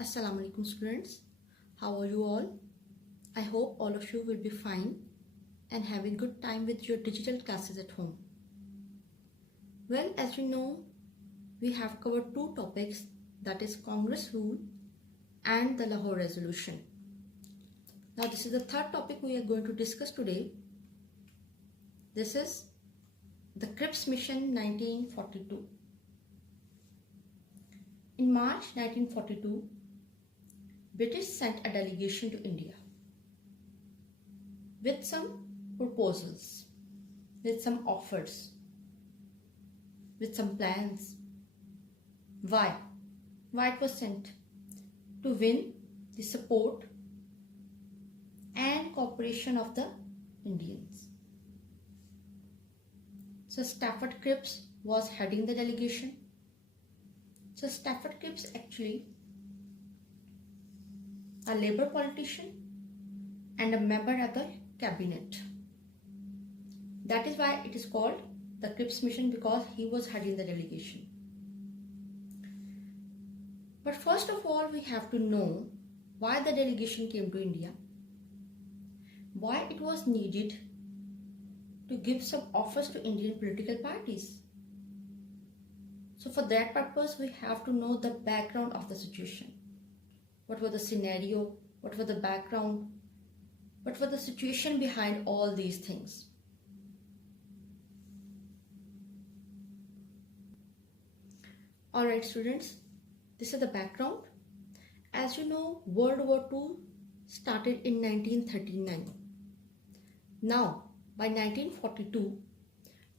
Assalamu alaikum students. How are you all? I hope all of you will be fine and having good time with your digital classes at home. Well, as you know, we have covered two topics, that is Congress rule and the Lahore resolution. Now this is the third topic we are going to discuss today. This is the Cripps Mission 1942. In March 1942, British sent a delegation to India with some proposals, with some offers, with some plans. Why? Why it was sent? To win the support and cooperation of the Indians. So Stafford Cripps was heading the delegation. So Stafford Cripps actually a Labour politician and a member of the cabinet. That is why it is called the Cripps Mission, because he was heading the delegation. But first of all, we have to know why the delegation came to India, why it was needed to give some offers to Indian political parties. So for that purpose, we have to know the background of the situation. What was the scenario? What was the background? What was the situation behind all these things? Alright students, this is the background. As you know, World War II started in 1939. Now, by 1942,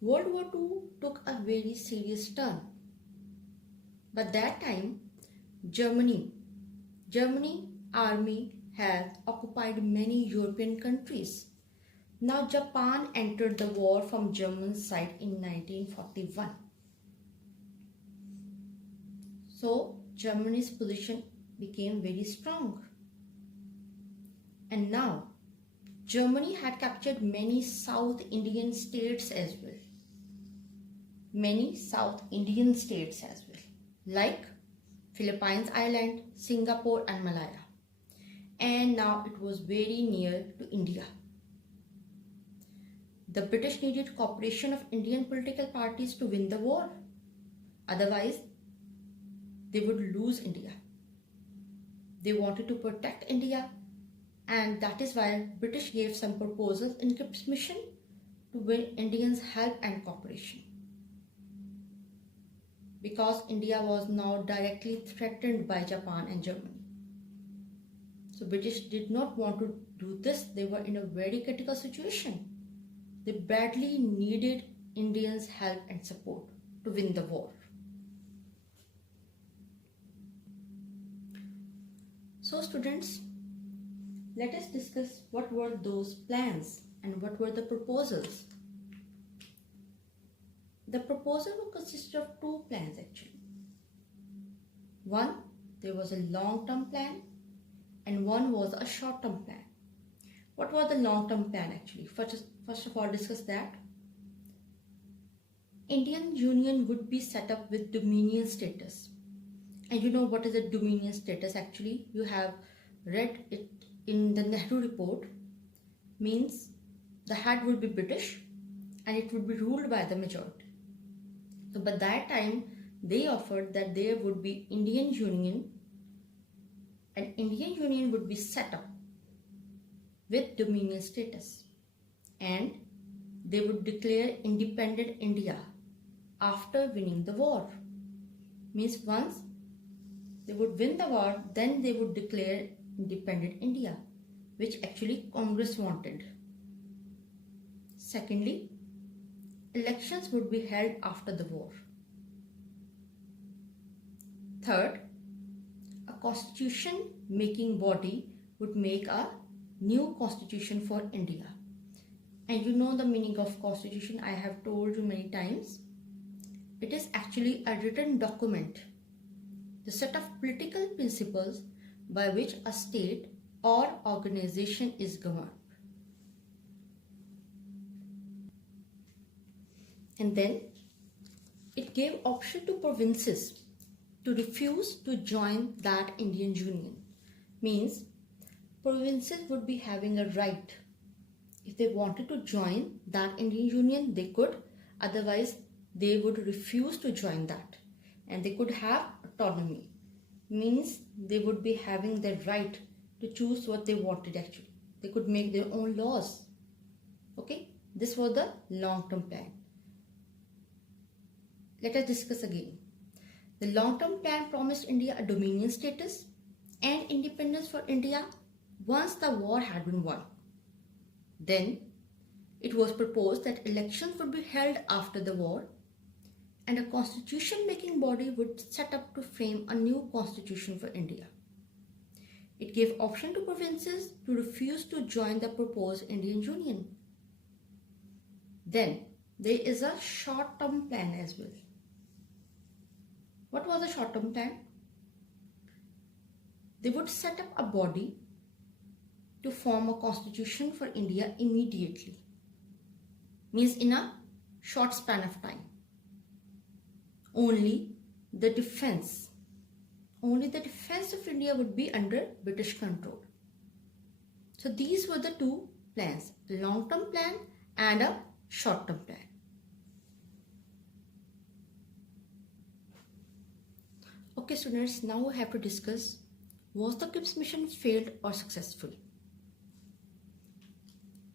World War II took a very serious turn. By that time, Germany army had occupied many European countries. Now Japan entered the war from German side in 1941. So Germany's position became very strong. And now Germany had captured many South Indian states as well. Many South Indian states as well, like Philippines Island, Singapore and Malaya. And now it was very near to India. The British needed cooperation of Indian political parties to win the war. Otherwise, they would lose India. They wanted to protect India, and that is why British gave some proposals in Cripps Mission to win Indians' help and cooperation. Because India was now directly threatened by Japan and Germany. So British did not want to do this. They were in a very critical situation. They badly needed Indians' help and support to win the war. So students, let us discuss what were those plans and what were the proposals. The proposal consisted of two plans actually. One, there was a long-term plan and one was a short-term plan. What was the long-term plan actually? First of all, discuss that. Indian Union would be set up with dominion status. And you know what is a dominion status actually? You have read it in the Nehru report. Means the head would be British and it would be ruled by the majority. So by that time, they offered that there would be Indian Union, and Indian Union would be set up with dominion status, and they would declare independent India after winning the war. Means once they would win the war, then they would declare independent India, which actually Congress wanted. Secondly, elections would be held after the war. Third, a constitution making body would make a new constitution for India. And you know the meaning of constitution, I have told you many times. It is actually a written document, the set of political principles by which a state or organization is governed. And then it gave option to provinces to refuse to join that Indian Union. Means provinces would be having a right. If they wanted to join that Indian Union, they could. Otherwise, they would refuse to join that. And they could have autonomy. Means they would be having the right to choose what they wanted actually. They could make their own laws. Okay, this was the long-term plan. Let us discuss again. The long-term plan promised India a dominion status and independence for India once the war had been won. Then it was proposed that elections would be held after the war and a constitution-making body would set up to frame a new constitution for India. It gave option to provinces to refuse to join the proposed Indian Union. Then there is a short-term plan as well. What was the short-term plan? They would set up a body to form a constitution for India immediately. Means in a short span of time. Only the defense of India would be under British control. So these were the two plans, a long-term plan and a short-term plan. Okay students, now we have to discuss, was the Cripps mission failed or successful?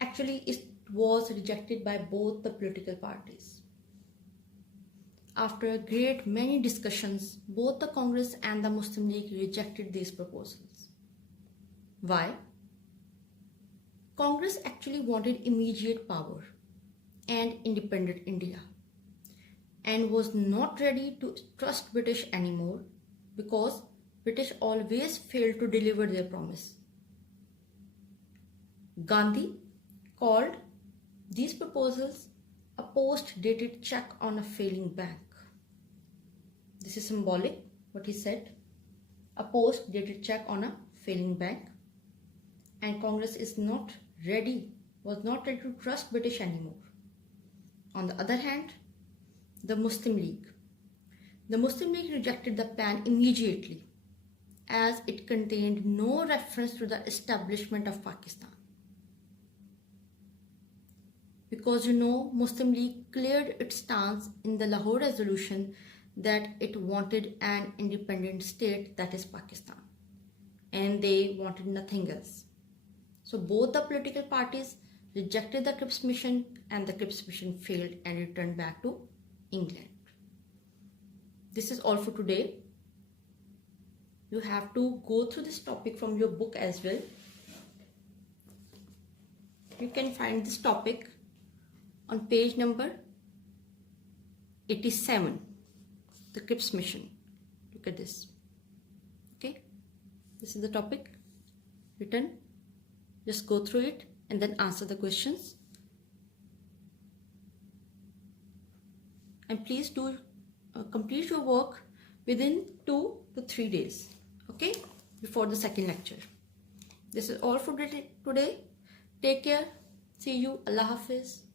Actually, it was rejected by both the political parties. After many discussions, both the Congress and the Muslim League rejected these proposals. Why? Congress actually wanted immediate power and independent India and was not ready to trust British anymore because British always failed to deliver their promise. Gandhi called these proposals a post-dated check on a failing bank. This is symbolic, what he said, a post-dated check on a failing bank. And Congress was not ready to trust British anymore. On the other hand, the Muslim League rejected the plan immediately as it contained no reference to the establishment of Pakistan. Because Muslim League cleared its stance in the Lahore resolution that it wanted an independent state, that is Pakistan, and they wanted nothing else. So both the political parties rejected the Cripps mission and the Cripps mission failed and returned back to England. This is all for today. You have to go through this topic from your book as well. You can find this topic on page number 87, the Cripps mission. Look at this. Okay, this is the topic written. Just go through it and then answer the questions. And please do complete your work within 2 to 3 days. Okay, before the second lecture. This is all for today. Take care. See you. Allah Hafiz.